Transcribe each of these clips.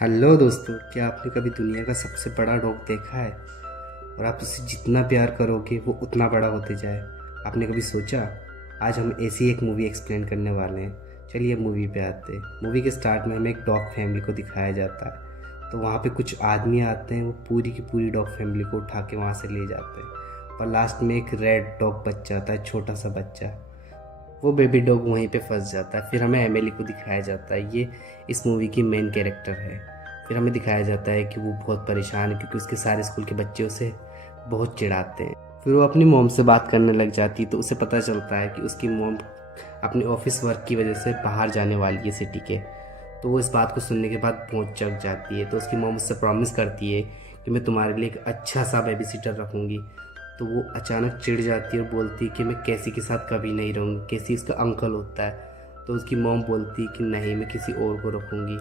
Hello दोस्तों, क्या आपने कभी दुनिया का सबसे बड़ा डॉग देखा है? और आप उसे जितना प्यार करोगे वो उतना बड़ा होते जाए। आपने कभी सोचा? आज हम ऐसी एक मूवी एक्सप्लेन करने वाले हैं। चलिए मूवी पे आते हैं। मूवी के स्टार्ट में हमें एक डॉग फैमिली को दिखाया जाता है। तो वहाँ पे कुछ आदमी आते हैं, वो पूरी की पूरी डॉग फैमिली को उठा के वहाँ से ले जाते हैं। पर लास्ट में एक रेड डॉग बच जाता है, छोटा सा बच्चा। वो बेबी डॉग वहीं पे फंस जाता है। फिर हमें एमिली को दिखाया जाता है, ये इस मूवी की मेन कैरेक्टर है। फिर हमें दिखाया जाता है कि वो बहुत परेशान है क्योंकि उसके सारे स्कूल के बच्चे उसे बहुत चिढ़ाते हैं। फिर वो अपनी मोम से बात करने लग जाती है, तो उसे पता चलता है कि उसकी मोम अपने ऑफिस वर्क की वजह से बाहर जाने वाली है सिटी के। तो वो इस बात को सुनने के बाद बहुत चक जाती है। तो उसकी मोम उससे प्रॉमिस करती है कि मैं तुम्हारे लिए एक अच्छा सा बेबी सिटर रखूँगी। तो वो अचानक चिढ़ जाती है और बोलती है कि मैं कैसी के साथ कभी नहीं रहूँगी। कैसी उसका अंकल होता है। तो उसकी मॉम बोलती है कि नहीं, मैं किसी और को रखूँगी।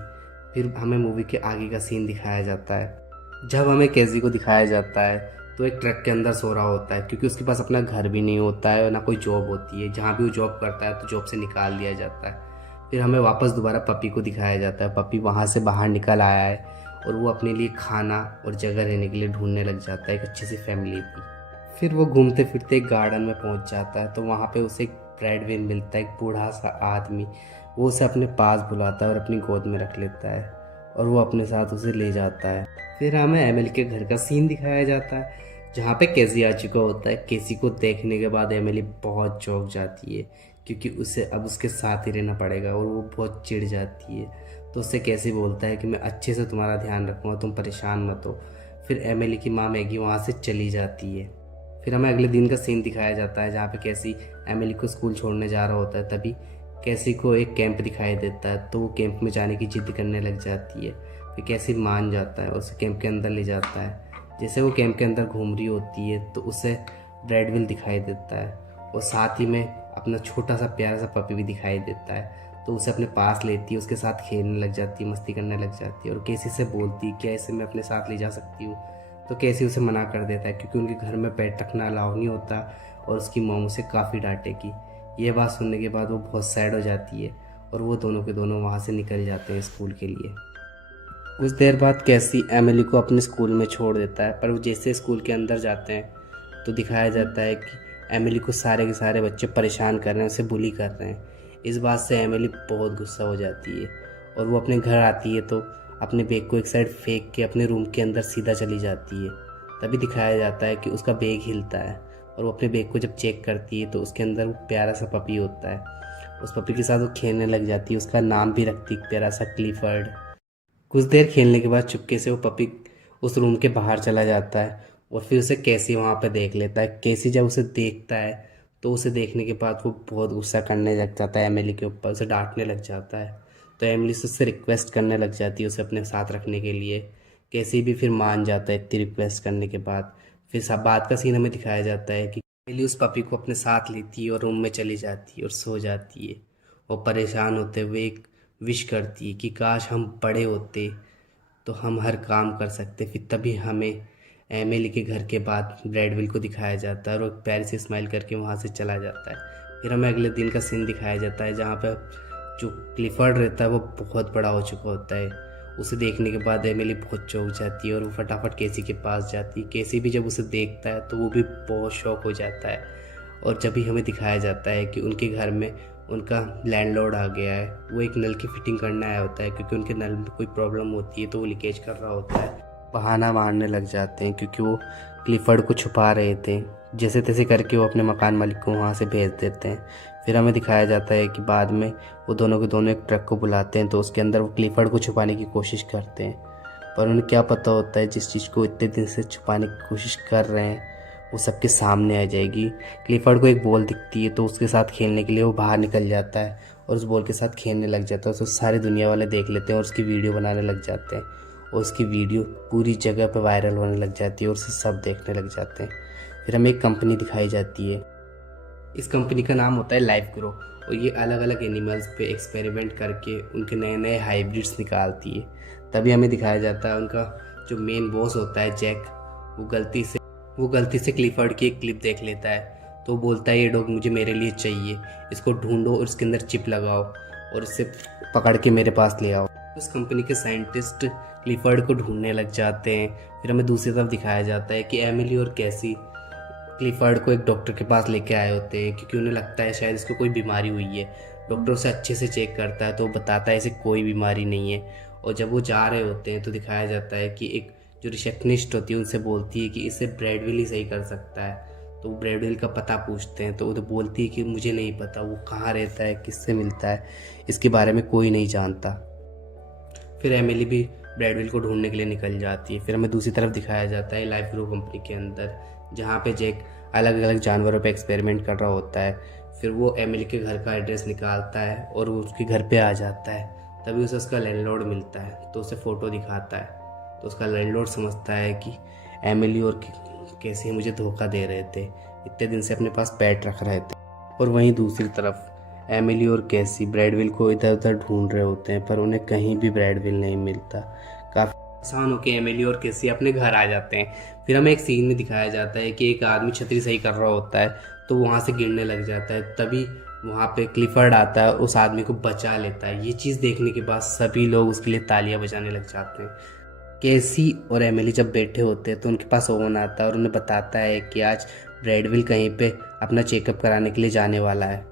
फिर हमें मूवी के आगे का सीन दिखाया जाता है। जब हमें कैजी को दिखाया जाता है तो एक ट्रक के अंदर सो रहा होता है क्योंकि उसके पास अपना घर भी नहीं होता है और ना कोई जॉब होती है। जहाँ भी वो जॉब करता है तो जॉब से निकाल दिया जाता है। फिर हमें वापस दोबारा पपी को दिखाया जाता है। पपी वहाँ से बाहर निकल आया है और वो अपने लिए खाना और जगह रहने के लिए ढूंढने लग जाता है, एक अच्छी सी फैमिली की। फिर वो घूमते फिरते एक गार्डन में पहुंच जाता है। तो वहाँ पे उसे एक ब्रेडविन मिलता है, एक बूढ़ा सा आदमी। वो उसे अपने पास बुलाता है और अपनी गोद में रख लेता है और वो अपने साथ उसे ले जाता है। फिर हमें एमिली के घर का सीन दिखाया जाता है जहाँ पे केसी आ चुका होता है। केसी को देखने के बाद एमिली बहुत चौंक जाती है क्योंकि उसे अब उसके साथ ही रहना पड़ेगा और वो बहुत चिढ़ जाती है। तो उससे कैसी बोलता है कि मैं अच्छे से तुम्हारा ध्यान रखूँगा, तुम परेशान मत हो। फिर एमिली की माँ मैगी वहाँ से चली जाती है। फिर हमें अगले दिन का सीन दिखाया जाता है जहाँ पे कैसी एमिली को स्कूल छोड़ने जा रहा होता है। तभी कैसी को एक कैंप दिखाई देता है, तो वो कैंप में जाने की जिद करने लग जाती है। फिर कैसी मान जाता है और उसे कैंप के अंदर ले जाता है। जैसे वो कैंप के अंदर घूम रही होती है तो उसे ब्रेडविल दिखाई देता है और साथ ही में अपना छोटा सा प्यारा सा पपी भी दिखाई देता है। तो उसे अपने पास लेती है, उसके साथ खेलने लग जाती है, मस्ती करने लग जाती है और कैसी से बोलती है क्या इसे मैं अपने साथ ले जा सकती हूँ। तो कैसी उसे मना कर देता है क्योंकि उनके घर में पेट रखना अलाउ नहीं होता और उसकी मॉम उसे काफ़ी डांटेगी। ये बात सुनने के बाद वो बहुत सैड हो जाती है और वो दोनों के दोनों वहाँ से निकल जाते हैं स्कूल के लिए। कुछ देर बाद कैसी एमिली को अपने स्कूल में छोड़ देता है, पर वो जैसे स्कूल के अंदर जाते हैं तो दिखाया जाता है कि एमिली को सारे के सारे बच्चे परेशान कर रहे हैं, उसे बुली कर रहे हैं। इस बात से एमिली बहुत गुस्सा हो जाती है और वो अपने घर आती है तो अपने बैग को एक साइड फेंक के अपने रूम के अंदर सीधा चली जाती है। तभी दिखाया जाता है कि उसका बैग हिलता है और वो अपने बैग को जब चेक करती है तो उसके अंदर वो प्यारा सा पपी होता है। उस पपी के साथ वो खेलने लग जाती है, उसका नाम भी रखती है प्यारा सा क्लिफर्ड। कुछ देर खेलने के बाद चुपके से वो पपी उस रूम के बाहर चला जाता है और फिर उसे कैसी वहाँ पे देख लेता है। कैसी जब उसे देखता है तो उसे देखने के बाद वो बहुत गुस्सा करने लग जाता है एमिली के ऊपर, उसे डांटने लग जाता है। तो एमिली से उससे रिक्वेस्ट करने लग जाती है उसे अपने साथ रखने के लिए। कैसी भी फिर मान जाता है इतनी रिक्वेस्ट करने के बाद। फिर सब बात का सीन हमें दिखाया जाता है कि एमिली उस पपी को अपने साथ लेती है और रूम में चली जाती है और सो जाती है। वो परेशान होते हुए एक विश करती है कि काश हम बड़े होते तो हम हर काम कर सकते। फिर तभी हमें एमिली के घर के बाद ब्रैडविल को दिखाया जाता है और वो एक प्यारी सी स्माइल करके वहाँ से चला जाता है। फिर हमें अगले दिन का सीन दिखाया जाता है जहाँ पर जो क्लिफर्ड रहता है वो बहुत बड़ा हो चुका होता है। उसे देखने के बाद एमिली बहुत चौंक जाती है और वो फटाफट केसी के पास जाती है। केसी भी जब उसे देखता है तो वो भी बहुत शॉक हो जाता है। और जब भी हमें दिखाया जाता है कि उनके घर में उनका लैंडलॉर्ड आ गया है, वो एक नल की फिटिंग करने आया होता है क्योंकि उनके नल में कोई प्रॉब्लम होती है तो वो लीकेज कर रहा होता है। बहाना मारने लग जाते हैं क्योंकि वो क्लिफर्ड को छुपा रहे थे। जैसे तैसे करके वो अपने मकान मालिक को वहाँ से भेज देते हैं। फिर हमें दिखाया जाता है कि बाद में वो दोनों के दोनों एक ट्रक को बुलाते हैं तो उसके अंदर वो क्लिफर्ड को छुपाने की कोशिश करते हैं। पर उन्हें क्या पता होता है जिस चीज़ को इतने दिन से छुपाने की कोशिश कर रहे हैं वो सबके सामने आ जाएगी। क्लिफर्ड को एक बॉल दिखती है तो उसके साथ खेलने के लिए वो बाहर निकल जाता है और उस बॉल के साथ खेलने लग जाता है। तो सारी दुनिया वाले देख लेते हैं और उसकी वीडियो बनाने लग जाते हैं और उसकी वीडियो पूरी जगह पर वायरल होने लग जाती है और उसे सब देखने लग जाते हैं। फिर हमें एक कंपनी दिखाई जाती है। इस कंपनी का नाम होता है लाइफ ग्रो और ये अलग अलग एनिमल्स पे एक्सपेरिमेंट करके उनके नए नए हाइब्रिड्स निकालती है। तभी हमें दिखाया जाता है उनका जो मेन बॉस होता है जैक, वो गलती से क्लिफर्ड की एक क्लिप देख लेता है। तो वो बोलता है ये डॉग मुझे मेरे लिए चाहिए, इसको ढूंढो और इसके अंदर चिप लगाओ और इसे पकड़ के मेरे पास ले आओ। उस कंपनी के साइंटिस्ट क्लिफर्ड को ढूंढने लग जाते हैं। फिर हमें दूसरी तरफ दिखाया जाता है कि एमिली और कैसी क्लिफर्ड को एक डॉक्टर के पास लेके आए होते हैं, क्योंकि उन्हें लगता है शायद इसको कोई बीमारी हुई है। डॉक्टर उसे अच्छे से चेक करता है तो वो बताता है इसे कोई बीमारी नहीं है। और जब वो जा रहे होते हैं तो दिखाया जाता है कि एक जो रिसेप्शनिस्ट होती है उनसे बोलती है कि इसे ब्रैडविल ही सही कर सकता है। तो वो ब्रैडविल का पता पूछते हैं तो वो तो बोलती है कि मुझे नहीं पता वो कहाँ रहता है, किससे मिलता है, इसके बारे में कोई नहीं जानता। फिर एमिली भी ब्रैडविल को ढूंढने के लिए निकल जाती है। फिर हमें दूसरी तरफ दिखाया जाता है लाइफ ग्रो कंपनी के अंदर, जहाँ पे जैक अलग अलग जानवरों पे एक्सपेरिमेंट कर रहा होता है। फिर वो एमिली के घर का एड्रेस निकालता है और वो उसके घर पे आ जाता है। तभी उसे उसका लैंडलॉर्ड मिलता है तो उसे फ़ोटो दिखाता है। तो उसका लैंडलॉर्ड समझता है कि एमिली और कैसे मुझे धोखा दे रहे थे, इतने दिन से अपने पास पेट रख रहे थे। और वहीं दूसरी तरफ एमिली और कैसी ब्रैडविल को इधर उधर ढूंढ रहे होते हैं, पर उन्हें कहीं भी ब्रैडविल नहीं मिलता। काफ़ी आसान होकर एमिली और कैसी अपने घर आ जाते हैं। फिर हमें एक सीन में दिखाया जाता है कि एक आदमी छतरी सही कर रहा होता है तो वहाँ से गिरने लग जाता है। तभी वहाँ पे क्लिफर्ड आता है और उस आदमी को बचा लेता है। ये चीज़ देखने के बाद सभी लोग उसके लिए तालियां बजाने लग जाते हैं। कैसी और एमिली जब बैठे होते हैं तो उनके पास ओवन आता है और उन्हें बताता है कि आज ब्रैडविल कहीं पे अपना चेकअप कराने के लिए जाने वाला है।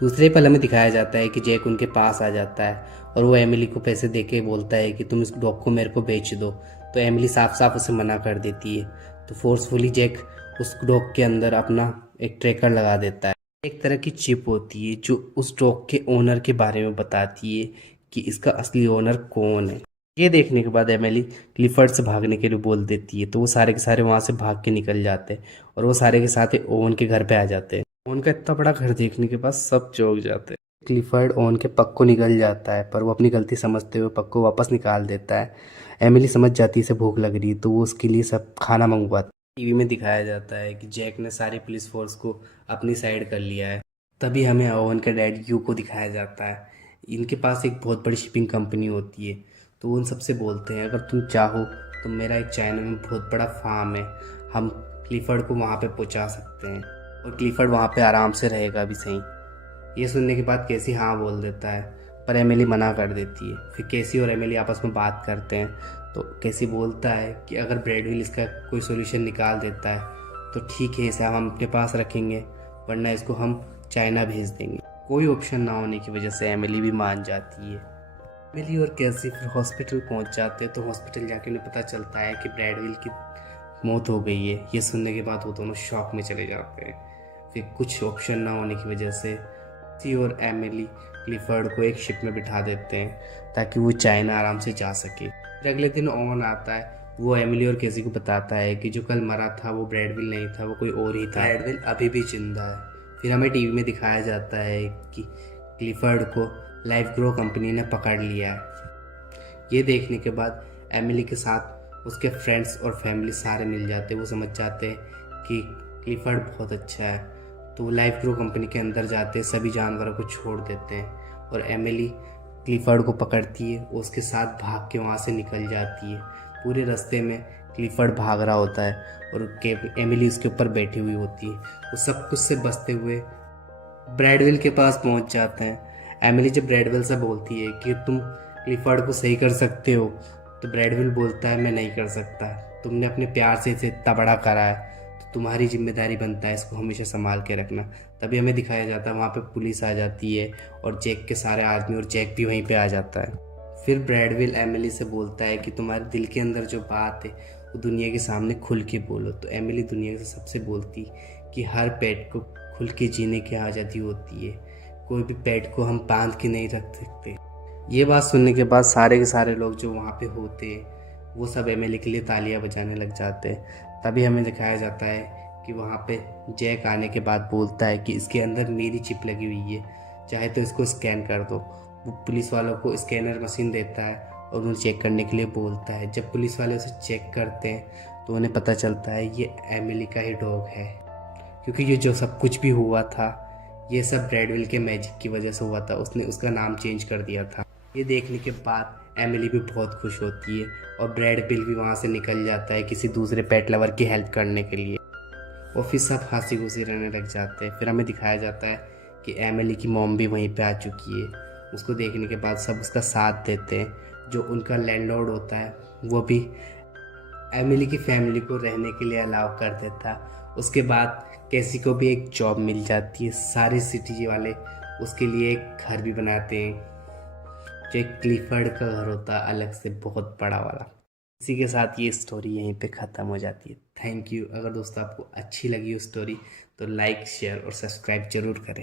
दूसरे पल हमें दिखाया जाता है कि जैक उनके पास आ जाता है और वो एमिली को पैसे देके बोलता है कि तुम इस डॉग को मेरे को बेच दो। तो एमिली साफ साफ उसे मना कर देती है। तो फोर्सफुली जैक उस डॉग के अंदर अपना एक ट्रैकर लगा देता है। एक तरह की चिप होती है जो उस डॉग के ओनर के बारे में बताती है कि इसका असली ओनर कौन है। ये देखने के बाद एमिली क्लिफर्ड से भागने के लिए बोल देती है तो वो सारे के सारे वहाँ से भाग के निकल जाते हैं और वो सारे के साथ ओवन के घर पे आ जाते हैं। ओवन का इतना बड़ा घर देखने के बाद सब चौंक जाते हैं। क्लिफर्ड ओवन के पग को निकल जाता है पर वो अपनी गलती समझते हुए पग को वापस निकाल देता है। एमिली समझ जाती है इसे भूख लग रही है तो वो उसके लिए सब खाना मंगवाती है। टीवी में दिखाया जाता है कि जैक ने सारी पुलिस फोर्स को अपनी साइड कर लिया है। तभी हमें ओवन के डैड यू को दिखाया जाता है। इनके पास एक बहुत बड़ी शिपिंग कंपनी होती है तो वो उन सबसे बोलते हैं अगर तुम चाहो तो मेरा एक चाइना में बहुत बड़ा फार्म है, हम क्लिफर्ड को वहाँ पे पहुँचा सकते हैं और क्लिफर्ड वहाँ पे आराम से रहेगा भी सही। ये सुनने के बाद कैसी हाँ बोल देता है पर एमिली मना कर देती है। फिर कैसी और एमिली आपस में बात करते हैं तो कैसी बोलता है कि अगर ब्रैडविल इसका कोई सोल्यूशन निकाल देता है तो ठीक है, इसे हम अपने पास रखेंगे, वरना इसको हम चाइना भेज देंगे। कोई ऑप्शन ना होने की वजह से एमिली भी मान जाती है। एमिली और कैसी फिर हॉस्पिटल पहुंच जाते हैं तो हॉस्पिटल जाके उन्हें पता चलता है कि ब्रैडविल की मौत हो गई है। ये सुनने के बाद वो दोनों शॉक में चले जाते हैं। फिर कुछ ऑप्शन ना होने की वजह से कैसी और एमिली क्लिफर्ड को एक शिप में बिठा देते हैं ताकि वो चाइना आराम से जा सके। फिर अगले दिन ओवन आता है, वो एमिली और कैसी को बताता है कि जो कल मरा था वो ब्रैडविल नहीं था, वो कोई और ही था। ब्रैडविल अभी भी जिंदा है। फिर हमें टीवी में दिखाया जाता है कि क्लिफर्ड को लाइफ ग्रो कंपनी ने पकड़ लिया है। ये देखने के बाद एमिली के साथ उसके फ्रेंड्स और फैमिली सारे मिल जाते हैं। वो समझ जाते हैं कि क्लिफर्ड बहुत अच्छा है तो वो लाइफ ग्रो कंपनी के अंदर जाते हैं, सभी जानवरों को छोड़ देते हैं और एमिली क्लिफर्ड को पकड़ती है और उसके साथ भाग के वहाँ से निकल जाती है। पूरे रास्ते में क्लिफर्ड भाग रहा होता है और एमिली उसके ऊपर बैठी हुई होती है। वो सब कुछ से बचते हुए ब्रैडविल के पास पहुँच जाते हैं। एमिली जब ब्रैडविल से बोलती है कि तुम क्लिफर्ड को सही कर सकते हो तो ब्रैडविल बोलता है मैं नहीं कर सकता, तुमने अपने प्यार से इसे इतना बड़ा करा है तो तुम्हारी जिम्मेदारी बनता है इसको हमेशा संभाल के रखना। तभी हमें दिखाया जाता है वहाँ पे पुलिस आ जाती है और जैक के सारे आदमी और जैक भी वहीं पे आ जाता है। फिर ब्रैडविल एमिली से बोलता है कि तुम्हारे दिल के अंदर जो बात है वो दुनिया के सामने खुल के बोलो। तो एमिली दुनिया से सबसे बोलती कि हर पेट को खुल के जीने की आज़ादी होती है, कोई भी पेट को हम बांध के नहीं रख सकते। ये बात सुनने के बाद सारे के सारे लोग जो वहाँ पे होते हैं वो सब एमिली के लिए तालियां बजाने लग जाते हैं। तभी हमें दिखाया जाता है कि वहाँ पे जैक आने के बाद बोलता है कि इसके अंदर मेरी चिप लगी हुई है, चाहे तो इसको स्कैन कर दो। वो पुलिस वालों को स्कैनर मशीन देता है और उन्हें चेक करने के लिए बोलता है। जब पुलिस वाले उसे चेक करते हैं तो उन्हें पता चलता है ये एमिली का ही डॉग है, क्योंकि ये जो सब कुछ भी हुआ था ये सब ब्रैडविल के मैजिक की वजह से हुआ था। उसने उसका नाम चेंज कर दिया था। ये देखने के बाद एमिली भी बहुत खुश होती है और ब्रैडविल भी वहाँ से निकल जाता है किसी दूसरे पेट लवर की हेल्प करने के लिए और फिर सब हंसी खुशी रहने लग जाते हैं। फिर हमें दिखाया जाता है कि एमिली की मॉम भी वहीं पे आ चुकी है उसको देखने के बाद सब उसका साथ देते हैं। जो उनका लैंडलॉर्ड होता है वो भी एमिली की फैमिली को रहने के लिए अलाउ कर देता है। उसके बाद कैसी को भी एक जॉब मिल जाती है। सारे सिटी वाले उसके लिए एक घर भी बनाते हैं, जो एक क्लिफर्ड का घर होता है अलग से, बहुत बड़ा वाला। इसी के साथ ये स्टोरी यहीं पे ख़त्म हो जाती है। Thank you. अगर दोस्तों आपको अच्छी लगी वो स्टोरी तो लाइक शेयर और सब्सक्राइब जरूर करें।